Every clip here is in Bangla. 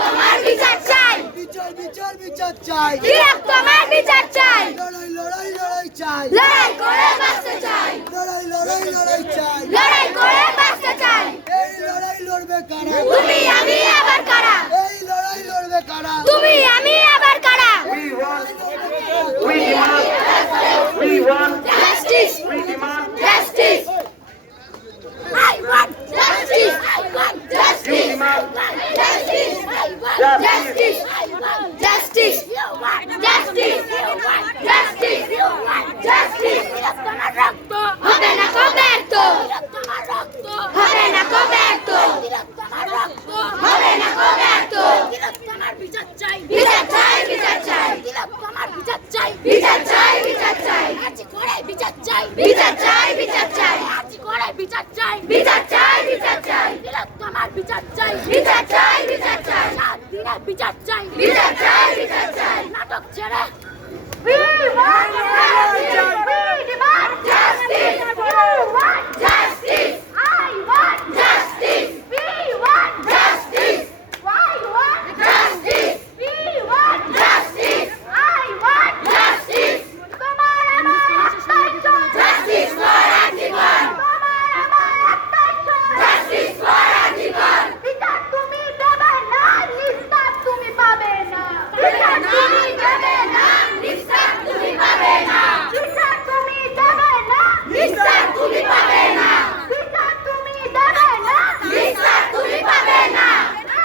তোমার বিচার চাই, বিচার বিচার বিচার চাই, তোমার বিচার চাই, লড়াই লড়াই লড়াই চাই, লড়াই করে বাঁচতে চাই, লড়াই লড়াই লড়াই চাই, লড়াই করে বাঁচতে চাই। এই লড়াই লড়বে কারা, তুমি আমি আবার কারা, এই লড়াই লড়বে কারা, তুমি আমি আবার কারা। We want Justice, we demand justice. I want justice. I want justice. I want justice. I want justice. I want justice. You want justice. You want justice. You want justice. তোমার রক্ত হবে না কবেরত, তোমার রক্ত হবে না কবেরত, তোমার রক্ত হবে না কবেরত। তোমার বিচার চাই, বিচার চাই, বিচার চাই, তোমার বিচার চাই, বিচার চাই, বিচার চাই, আজ করে বিচার চাই, বিচার চাই, বিচার চাই, আজ করে বিচার চাই, বিচার চাই, বিচার চাই, তোমার বিচার চাই, বিচার চাই, বিচার চাই, 7 দিনে বিচার চাই, বিচার চাই, বিচার চাই, নাটক ছেড়ে We want justice. We demand justice. You want justice. I want justice. We want justice. I want justice. We want justice. I want justice. তোমার আমার একটাই চাই, justice for everyone. তোমার আমার একটাই চাই, justice for everyone. বিচার তুমি দেবে না, নিস্তার তুমি পাবে না। বিচার তুমি দেবে না, নিস্তার তুমি পাবে না। বিচার তুমি দেবে না, নিস্তার তুমি পাবে না। বিচার তুমি দেবে না, নিস্তার তুমি পাবে না।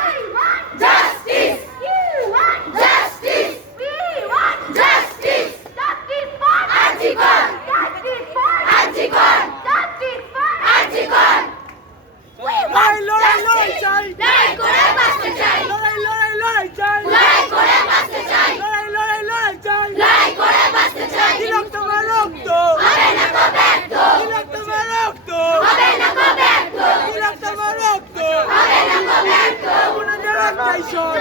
I want justice. You want justice. We want justice. Justice for everyone. Justice for everyone. Justice for everyone. We want justice. লড়াই করে বাঁচতে চাই, লড়াই লড়াই লড়াই চাই, লড়াই করে বাঁচতে চাই, লড়াই লড়াই লড়াই চাই, লড়াই করে বাঁচতে চাই। তোমার রক্ত হবে না কবেরত, তোমার রক্ত হবে না কবেরত, তোমার রক্ত হবে না কবেরত। আমাদের একটাই শোন,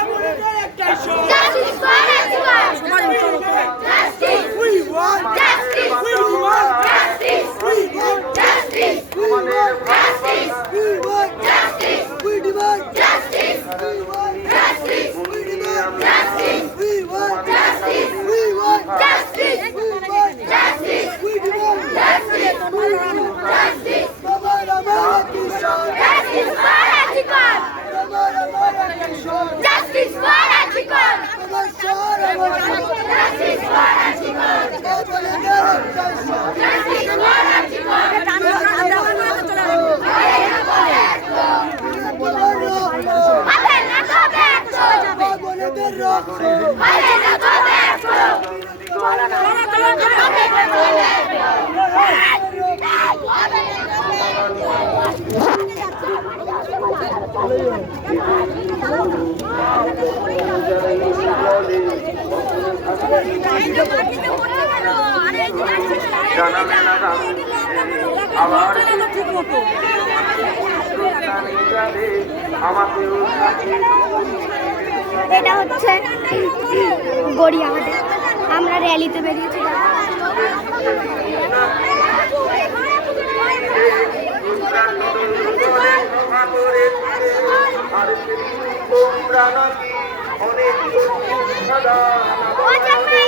আমাদের একটাই শোন, Justice for everyone. Justice. we want Justice. we want Justice. we want Justice. we want Justice. we want Justice. we demand Justice. we want Justice. we demand Justice. we want Justice. we want Justice. we want Justice. we demand Justice. Justice. তোমার আমার কিশোর Justice for everyone. তোমার আমার কিশোর Justice for everyone. তোমার শোর আমার Justice for everyone. আমাদের একটাই শোন Justice for everyone. হবে না কবেরত, আমাদের রক্ত হবে না কবেরত, হবে না জানাবে না আবার আমাকেও এটা হচ্ছে গড়িয়াহাটে আমরা র্যালিতে বেরিয়েছি।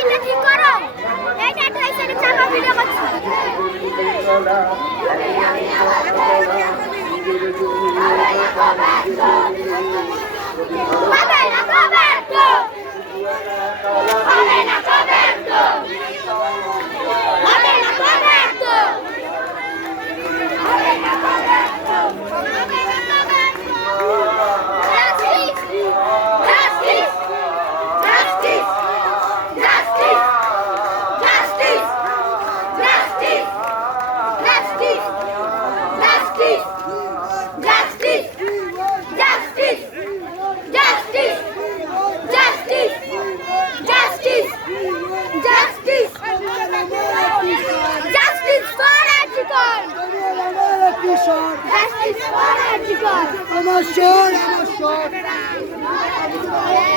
এটা ঠিক করো, এটা তো এই সাইডে চাপা ভিডিও করছি। হবে না কবেরত, হবে না কবেরত, হবে না কবেরত, হবে না কবেরত। Justice, justice, justice, justice, justice, justice, justice, justice, justice, justice, justice, justice, justice, justice, justice for everyone. আমার কিশোর Justice for everyone. আমার শোর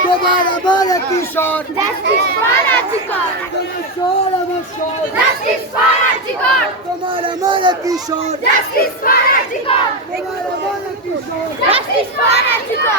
তোমার আমার কিশোর Justice for everyone. তোমার শোর আমার শোর Justice for everyone. তোমার আমার কিশোর Justice for everyone. তোমার আমার কিশোর Justice for everyone.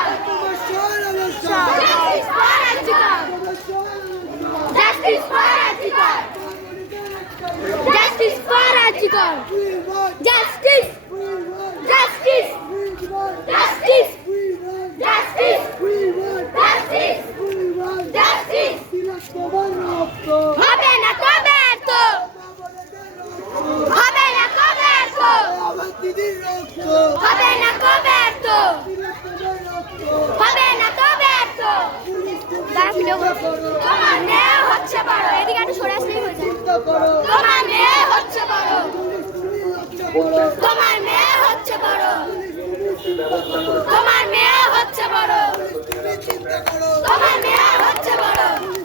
করো তোমার মেয়ে হচ্ছে বড় তুমি লজ্জা করো তোমার মেয়ে হচ্ছে বড় তুমি তোমার মেয়ে হচ্ছে বড় চিন্তা করো তোমার মেয়ে হচ্ছে বড়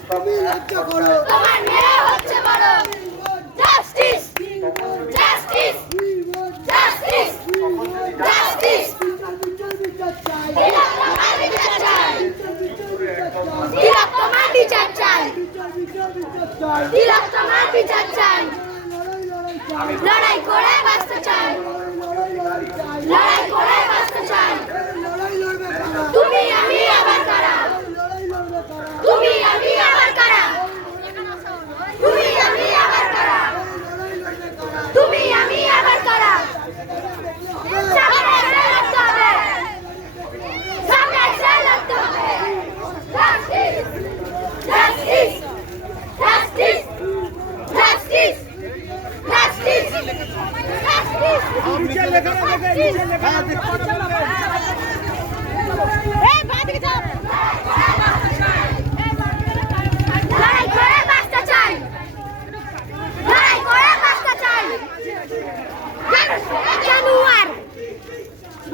তুমি লজ্জা করো তোমার মেয়ে হচ্ছে বড় জাস্টিস জাস্টিস জাস্টিস জাস্টিস বিচার চাই বিচার চাই বিচার তোমার বিচার চাই চাই তিলক তোমার বিচার চাই লড়াই লড়াই করে বাঁচতে চাই চাই লড়াই করে বাঁচতে চাই লড়াই লড়বে কারা তুমি আমি আবার কারা লড়াই লড়বে কারা তুমি আমি আবার কারা তুমি আমি আবার কারা লড়াই লড়বে কারা তুমি আমি আবার কারা সামনে এসে লড়তে হবে সামনে এসে লড়তে হবে justice justice justice justice justice লড়াই করে বাঁচতে চাই লড়াই করে বাঁচতে চাই জানুয়ার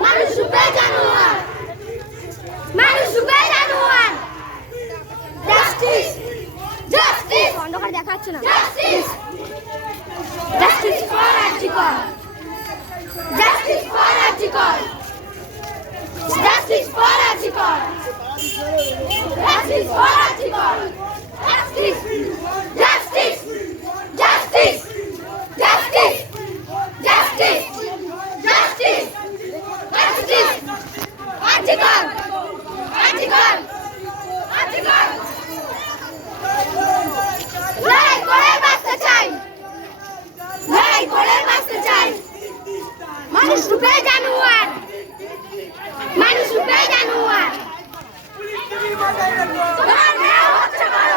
মানুষ রূপে জানুয়ার মানুষ রূপে জানুয়ার জাস্টিস জাস্টিস অন্ধকার দেখা যাচ্ছে না justice justice for article justice for article justice for article justice for article justice justice justice justice justice justice justice article article article লড়াই করে বাঁচতে চাই লড়াই করে বাঁচতে চাই মানুষ রূপে জানুয়ার মানুষ রূপে জানুয়ার তোমার মেয়ে হচ্ছে বড়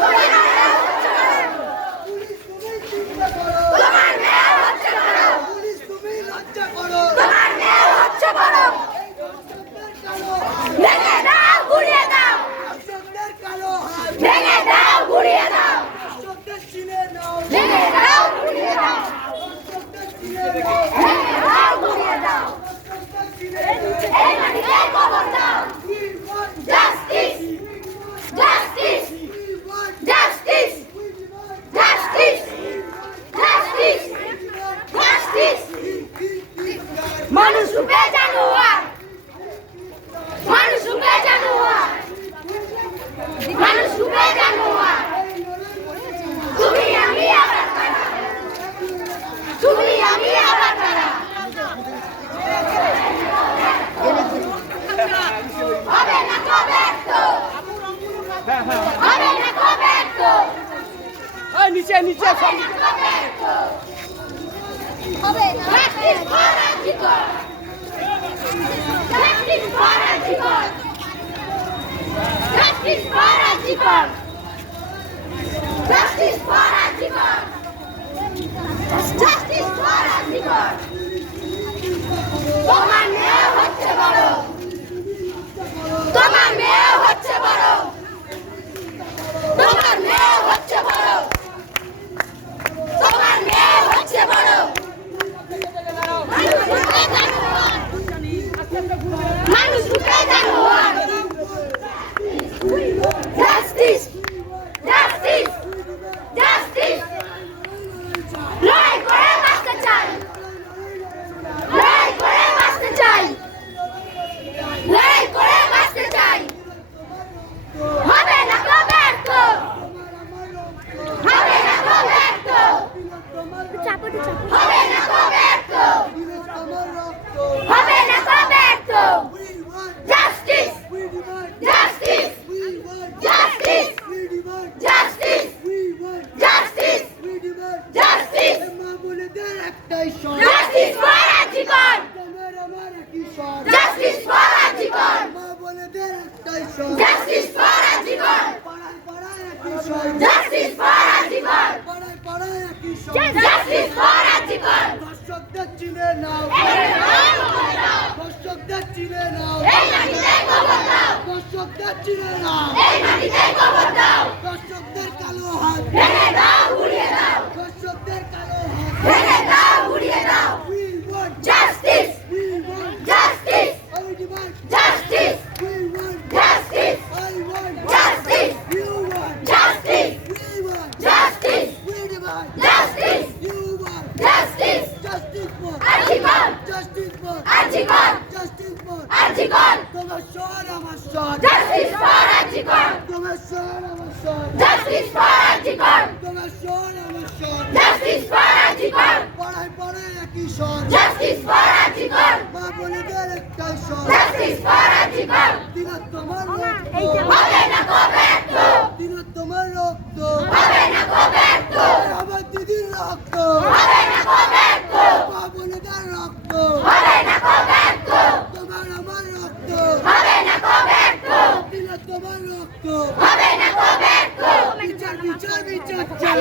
তোমার মেয়ে হচ্ছে বড় তোমার মেয়ে হচ্ছে বড় পুলিশ তুমি লজ্জা করো তোমার মেয়ে হচ্ছে বড় ভেঙে দাও গুড়িয়ে দাও শাসকদের কালো হাত ভেঙে দাও গুড়িয়ে দাও শাসকদের চিনে নাও ভেঙে দাও গুড়িয়ে দাও শাসকদের চিনে নাও ভেঙে দাও গুড়িয়ে দাও শাসকদের চিনে নাও এই মাটিতে কবর দাও We want justice justice we want justice justice justice justice মানুষ রূপে জানুয়ার মানুষ রূপে জানুয়ার মানুষ রূপে জানুয়ার তুমি আমি আবার কারা তুমি আমি আবার কারা হবে না কবে তো হবে না কবে তো নিচে নিচে সব Justice for Antigua! Justice for Antigua! Justice for Antigua! Justice for Antigua! Justice for Antigua! তোমার মেয়ে হচ্ছে বড় তোমার মেয়ে হচ্ছে বড় তোমার মেয়ে হচ্ছে বড় তোমার মেয়ে হচ্ছে বড় মানুষ রূপে জানুয়ার জাস্টিস জাস্টিস জাস্টিস লড়াই করে বাঁচতে চাই লড়াই করে বাঁচতে চাই লড়াই করে বাঁচতে চাই হবে না তো ব্যর্থ হবে না তো ব্যর্থ হবে না তো ব্যর্থ হবে না তো ব্যর্থ justice justice justice justice justice justice একটাই সর জাস্টিস ফর আর্টিকল তোমার আমার একই সর জাস্টিস ফর আর্টিকল মা বোনেদের একটাই সর জাস্টিস ফর আর্টিকল পাড়ায় পাড়ায় একই সর জাস্টিস ফর আর্টিকল পাড়ায় পাড়ায় একই সর জাস্টিস ফর আর্টিকল দর্শকদের চিনে নাও দর্শকদের চিনে নাও এই মাটিতে কবর দাও দর্শকদের চিনে নাও এই মাটিতে কবর দাও দর্শকদের কালো হাত ভেঙে তোমার স্বর আমার স্বর Justice for Archikor! তোমার স্বর আমার স্বর Justice for Archikor! তোমার স্বর আমার স্বর Justice for Archikor! পাড়ায় পাড়ায় একই স্বর Justice for Archikor! মা বোনেদের একটাই স্বর Justice for Archikor! দিন তোমার রক্ত হবে না গো ব্যর্থ! দিন তোমার রক্ত হবে না গো ব্যর্থ! আমার দিদির রক্ত হবে না গো ব্যর্থ! মা বোনেদের রক্ত হবে না গো ব্যর্থ! তোমার আমার রক্ত হবে না গো ব্যর্থ! দিন তোমার রক্ত হবে না গো ব্যর্থ! বিচার বিচার বিচার চাই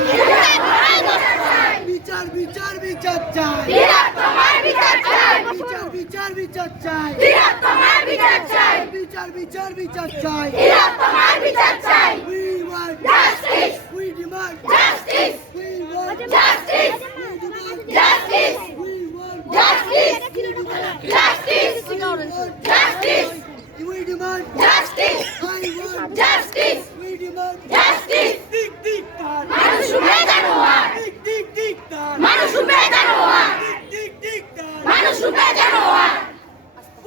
বিচার বিচার বিচার চাই বিরাট তোমার বিচার চাই! বিচার বিচার বিচার চাই বিরাট তোমার বিচার চাই! বিচার বিচার বিচার চাই বিরাট তোমার বিচার চাই! We want Justice! we demand Justice! we want Justice! we demand Justice! we want Justice! Justice! Justice! we demand Justice! I want Justice! we demand Justice! dik dik tar মানুষ বেজানোয়ার! dik dik dik tar মানুষ বেজানোয়ার! dik dik tar মানুষ বেজানোয়ার!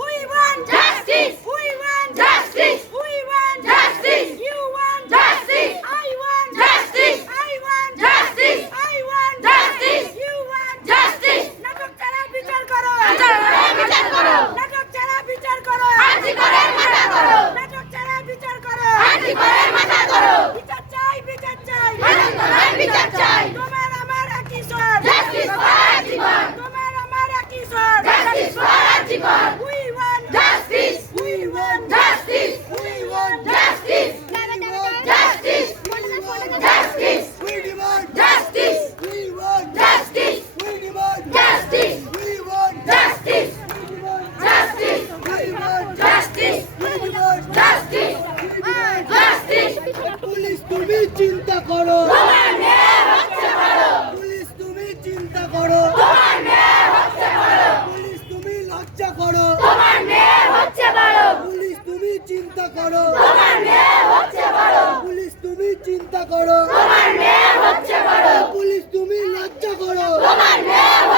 we want Justice! we want Justice! we want Justice! you want Justice! I want Justice! I want Justice! I want Justice! you want Justice! নাটক ছাড়া বিচার করো আর্জিকরের বিচার করো! নাটক ছাড়া বিচার করো আর্জিকরের মাথা করো! নাটক ছাড়া বিচার করো আর্জিকরের মাথা করো! বিচার চাই বিচার চাই আর্জিকরের বিচার চাই! তোমার আমার একই স্বর Justice for Archikor! তোমার আমার একই স্বর Justice for Archikor! we want Justice! we want Justice! we want Justice! Justice! Justice! we demand Justice! we want Justice! we demand Justice! we want Justice! we demand Justice! we demand Justice! we demand Justice! Justice! Police তুমি চিন্তা করো তোমার মেয়ে হচ্ছে বড়! পুলিশ তুমি চিন্তা করো তোমার মেয়ে হচ্ছে বড়! পুলিশ তুমি লজ্জা করো তোমার মেয়ে হচ্ছে বড়! পুলিশ তুমি চিন্তা করো তোমার মেয়ে হচ্ছে বড়! পুলিশ তুমি চিন্তা করো তোমার মেয়ে হচ্ছে বড়! পুলিশ তুমি লজ্জা করো তোমার মেয়ে